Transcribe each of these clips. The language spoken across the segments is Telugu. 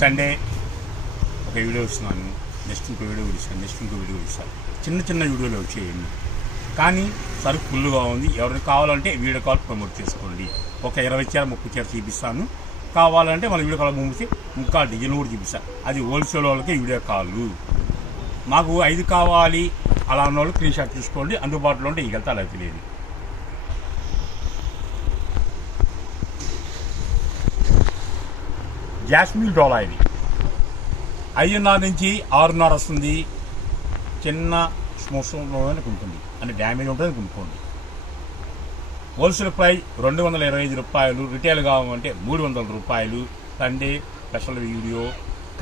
సండే ఒక వీడియో ఇస్తున్నాను, నెక్స్ట్ ఇంకో వీడియో ఇస్తాను, నెక్స్ట్ ఇంకో వీడియో ఇస్తాను. చిన్న చిన్న వీడియోలు వచ్చేయండి. కానీ సరుకు ఫుల్గా ఉంది. ఎవరికి కావాలంటే వీడియో కాల్ ప్రమోట్ చేసుకోండి. ఒక 20 చీర 30 చీర చూపిస్తాను. కావాలంటే మన వీడియో కాల్ పంపిస్తే ఇంకా డిజైన్ కూడా చూపిస్తాను. అది హోల్సేల్ వాళ్ళకి వీడియో కాల్. మాకు 5 కావాలి అలా అన్న వాళ్ళు స్క్రీన్ షాట్ తీసుకోండి. అందుబాటులో ఉంటే ఇక అలా తెలియదు. జాస్మిన్ డోలా ఇది 5:30 నుంచి 6:30 వస్తుంది. చిన్న స్మోషన్లోనే ఉంటుంది, అంటే డ్యామేజ్ ఉంటుంది కొనుక్కోండి. హోల్సేల్ ప్రైస్ 225 రూపాయలు, రిటైల్ కావాలంటే 300 రూపాయలు. Sunday special video.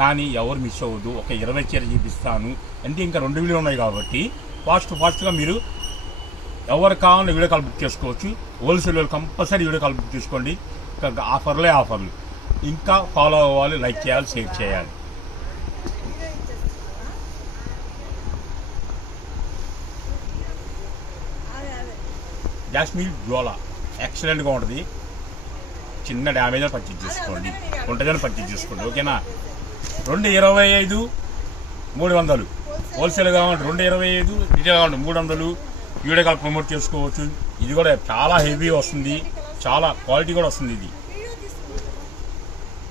కానీ ఎవరు మిస్ అవ్వద్దు. ఒక 20 చీర చూపిస్తాను. అంటే ఇంకా 2 వీడియోలు ఉన్నాయి కాబట్టి ఫాస్ట్గా మీరు ఎవరు కావాలని వీడియో కాల్ బుక్ చేసుకోవచ్చు. హోల్సేల్ వాళ్ళు కంపల్సరీ వీడియో కాల్ బుక్ చేసుకోండి. ఇంకా ఆఫర్లు. ఇంకా ఫాలో అవ్వాలి, లైక్ చేయాలి, షేర్ చేయాలి. జాస్మిన్ డోలా ఎక్సలెంట్గా ఉంటుంది. చిన్న డ్యామేజ్ పర్చేజ్ చేసుకోండి, ఉంటుందని పర్చేజ్ చేసుకోండి. ఓకేనా? 225 300. హోల్సేల్ కావాలంటే 225, రిటైల్ కావాలంటే 300. వీడియో కాల్ ప్రమోట్ చేసుకోవచ్చు. ఇది కూడా చాలా హెవీ వస్తుంది, చాలా క్వాలిటీ కూడా వస్తుంది. ఇది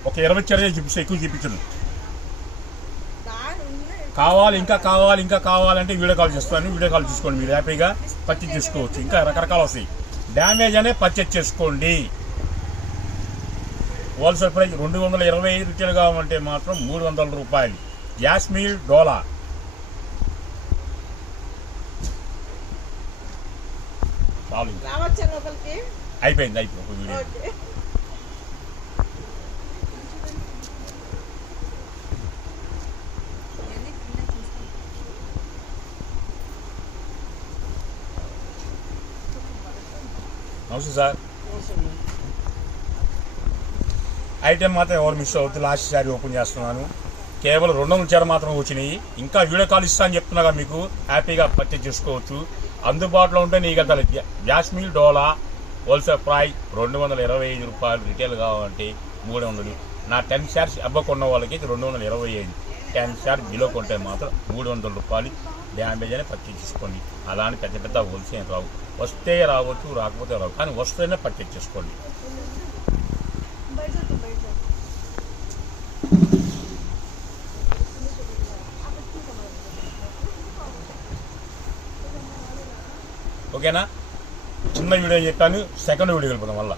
ఒక 20 చీర చూపిస్తే ఎక్కువ చూపించను. ఇంకా కావాలంటే వీడియో కాల్ చేస్తాను. వీడియో కాల్ చూసుకోండి. మీరు హ్యాపీగా పర్చేజ్ చేసుకోవచ్చు. ఇంకా రకరకాలు వస్తాయి. డ్యామేజ్ అనే పర్చేజ్ చేసుకోండి. హోల్సేల్ ప్రైస్ 225, రిటైల్ కావాలంటే మాత్రం 300 రూపాయలు. జాస్మిన్ డోలా. అయిపోయింది ఒక వీడియో. నమస్తే సార్. ఐటెం మాత్రం ఎవరు మిస్ అవుతుంది. లాస్ట్ సారి ఓపెన్ చేస్తున్నాను. కేవలం 200 చీర మాత్రం వచ్చినాయి. ఇంకా వీడియో కాల్ ఇస్తా అని చెప్తున్నాగా, మీకు హ్యాపీగా పర్చేజ్ చేసుకోవచ్చు. అందుబాటులో ఉంటే నీ గత జాస్మిన్ డోలా హోల్సేల్ ప్రైస్ 225 రూపాయలు, రిటైల్ కావాలంటే 300. నా 10 షేర్స్ అబ్బకున్న వాళ్ళకి 225. 10 షేర్ బిలో కొంటే మాత్రం 300 రూపాయలు. డ్యామేజ్ అని పర్చేజ్ చేసుకోండి. అలా అని పెద్ద హోల్సేల్ రావు. వస్తే రావచ్చు, రాకపోతే రావు. కానీ వస్తేనే పర్చేజ్ చేసుకోండి. ఓకేనా? చిన్న వీడియో చెప్పాను. సెకండ్ వీడియో వెళ్ళిపోతాం వల్ల.